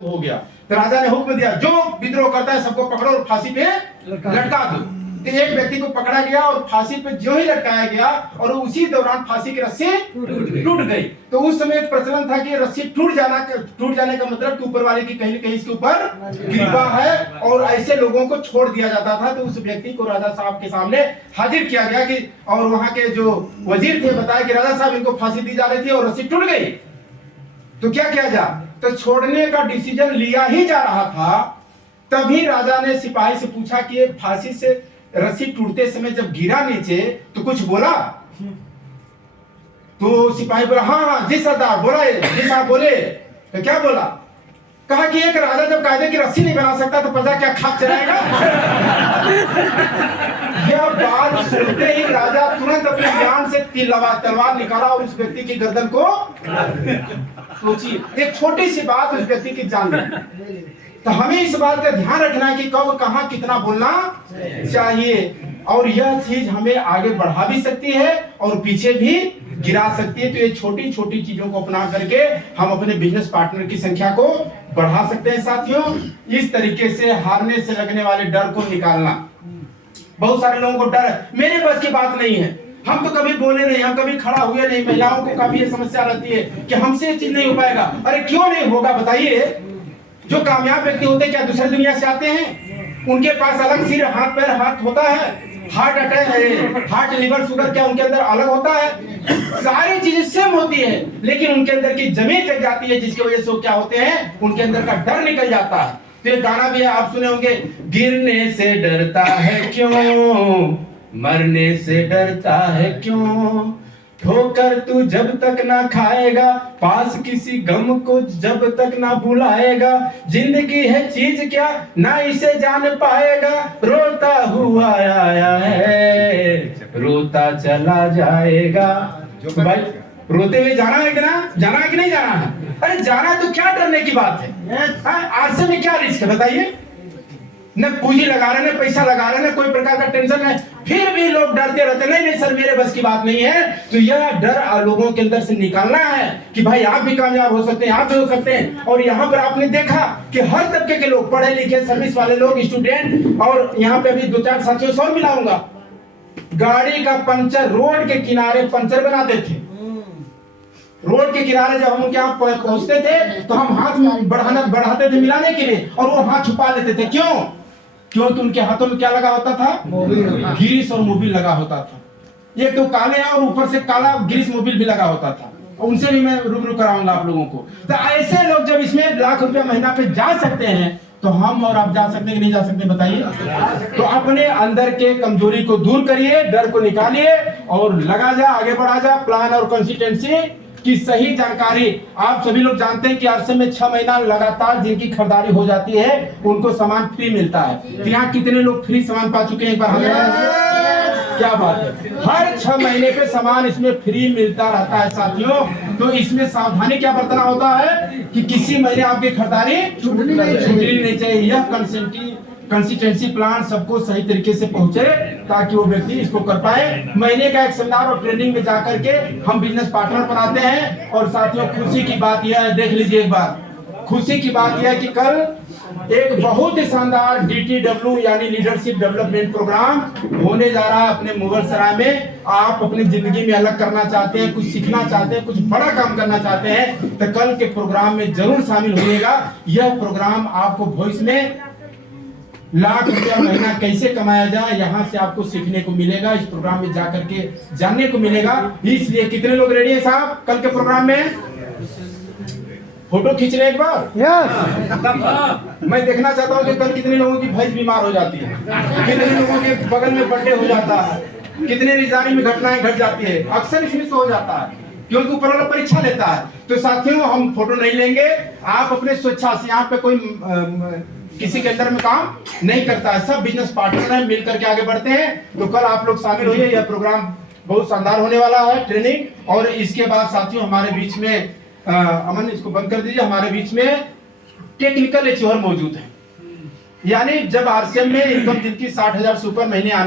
हो गया। तो राजा ने हुक्म दिया जो विद्रोह करता है सबको पकड़ो और फांसी पे लटका दो। तो एक व्यक्ति को पकड़ा गया और फांसी पे जो ही लटकाया गया और उसी दौरान फांसी की रस्सी टूट गई। तो उस समय एक प्रचलन था कि रस्सी टूट जाने का मतलब कि ऊपर वाले की कहीं न कहीं इसके ऊपर कृपा है और ऐसे लोगों को छोड़ दिया जाता था। तो उस व्यक्ति को राजा साहब के सामने हाजिर किया गया कि और वहां के जो वजीर थे बताया कि राजा साहब इनको फांसी दी जा रही थी और रस्सी टूट गई, तो क्या किया जाए। तो छोड़ने का डिसीजन लिया ही जा रहा था, तभी राजा ने सिपाही से पूछा कि फांसी से रस्सी टूटते समय जब गिरा नीचे तो कुछ बोला। तो सिपाही बोला हाँ जी सरदार बोला जी साहब बोले। तो क्या बोला, कहा कि एक राजा जब कायदे की रस्सी नहीं बना सकता तो प्रजा क्या खाक चलाएगा। यह बात सुनते ही राजा तुरंत अपने ज्ञान से तलवार निकाला और उस व्यक्ति की गर्दन को सोचिए, एक छोटी सी बात उस व्यक्ति की जान ली। तो हमें इस बात का ध्यान रखना है कि कब कहां कितना बोलना चाहिए और यह चीज हमें आगे बढ़ा भी सकती है और पीछे भी गिरा सकती है। तो ये छोटी छोटी चीजों को अपना करके हम अपने बिजनेस पार्टनर की संख्या को बढ़ा सकते हैं। साथियों, इस तरीके से हारने से लगने वाले डर को निकालना। बहुत सारे लोगों को डर मेरे बस की बात नहीं है, हम तो कभी बोले नहीं, हम कभी खड़ा हुए नहीं। महिलाओं को काफी ये समस्या रहती है कि हमसे ये चीज नहीं हो पाएगा। अरे क्यों नहीं होगा बताइए। जो कामयाब व्यक्ति होते हैं क्या दूसरी दुनिया से आते हैं? उनके पास अलग सिर हाथ पैर हाथ होता है। हार्ट अटैक है, हार्ट लिवर शुगर क्या उनके अंदर अलग होता है? सारी चीजें सेम होती है, लेकिन उनके अंदर की जमीन कट जाती है जिसकी वजह से वो क्या होते हैं, उनके अंदर का डर निकल जाता है। तो ये गाना भी है, आप सुने होंगे, गिरने से डरता है क्यों, मरने से डरता है क्यों, ठोकर तू जब तक ना खाएगा, पास किसी गम को जब तक ना बुलाएगा, जिंदगी है चीज क्या ना इसे जान पाएगा, रोता हुआ आया है रोता चला जाएगा। जो भाई रोते हुए जाना है कि ना, जाना है कि नहीं जाना है? अरे जाना है तो क्या डरने की बात है? आरसे में क्या रिस्क है बताइए? न पूंजी लगा रहे, न पैसा लगा रहे, न कोई प्रकार का टेंशन है, फिर भी लोग डरते रहते, नहीं नहीं सर मेरे बस की बात नहीं है। तो यह डर लोगों के अंदर से निकालना है कि भाई आप भी कामयाब हो सकते हैं, आप भी हो सकते हैं। और यहाँ पर आपने देखा कि हर तबके के लोग, पढ़े लिखे, सर्विस वाले लोग, स्टूडेंट, और यहाँ पे अभी दो चार साथियों से और मिलाऊंगा, गाड़ी का पंचर रोड के किनारे पंचर बनाते थे। रोड के किनारे जब हम उनके यहाँ पहुंचते थे तो हम हाथ में बढ़ाते थे मिलाने के लिए, और वो हाथ छुपा लेते थे। क्यों? क्योंकि उनके हाथों में क्या लगा होता था? ग्रीस और मोबिल लगा होता था। एक तो काले और ऊपर से काला ग्रीस मोबिल भी लगा होता था। उनसे भी मैं रूबरू कराऊंगा आप लोगों को। तो ऐसे लोग जब इसमें लाख रुपया महीना पे जा सकते हैं तो हम और आप जा सकते हैं कि नहीं जा सकते बताइए? तो अपने अंदर के कमजोरी को दूर करिए, डर को निकालिए और लगा जा, आगे बढ़ा जा। प्लान और कंसिस्टेंसी की सही जानकारी आप सभी लोग जानते हैं कि आज से में 6 महीना लगातार जिनकी खरीदारी हो जाती है उनको सामान फ्री मिलता है। तो यहाँ कितने लोग फ्री सामान पा चुके हैं? एक बार क्या बात है, हर 6 महीने पे सामान इसमें फ्री मिलता रहता है साथियों। तो इसमें सावधानी क्या बरतना होता है कि किसी महीने आपकी खरीदारी छूटनी नहीं चाहिए। यह कंसिस्टेंसी प्लान सबको सही तरीके से पहुंचे ताकि वो व्यक्ति इसको कर पाए। महीने का एक सेमिनार और ट्रेनिंग में जाकर के हम बिजनेस पार्टनर बनाते हैं। और साथियों खुशी की बात यह है, देख लीजिए एक बार, खुशी की बात यह है कि कल एक बहुत ही शानदार DTW यानी लीडरशिप डेवलपमेंट प्रोग्राम होने जा रहा है अपने मुगल सराय में। आप अपनी जिंदगी में अलग करना चाहते हैं, कुछ सीखना चाहते हैं, कुछ बड़ा काम करना चाहते हैं तो कल के प्रोग्राम में जरूर शामिल होइएगा। यह प्रोग्राम आपको भविष्य में लाख रुपया महीना कैसे कमाया जाए यहाँ से आपको सीखने को मिलेगा, इस प्रोग्राम में जाकर के जानने को मिलेगा। इसलिए कितने लोग रेडी हैं साहब कल के प्रोग्राम में? फोटो खींच रहे एक बार? मैं देखना चाहता हूँ कि कल कितने लोगों की भैंस बीमार हो जाती है, कितने लोगों के बगल में बर्थडे हो जाता है, कितने रिश्तेदारी में घटनाएं घट जाती है। अक्सर इसमें से हो जाता है क्योंकि ऊपर वाला परीक्षा लेता है। तो साथियों हम फोटो नहीं लेंगे, आप अपने स्वेच्छा से, यहाँ पे कोई किसी के अंदर में काम नहीं करता है, सब बिजनेस पार्टनर हैं, मिलकर के आगे बढ़ते हैं। तो कल आप लोग शामिल होइए, यह प्रोग्राम बहुत शानदार होने वाला है ट्रेनिंग। और इसके बाद साथियों हमारे बीच में अमन इसको बंद कर दीजिए, हमारे बीच में टेक्निकल अचीवर मौजूद है। यानी जब RCM में इनकम जिनकी 60,000 से ऊपर महीने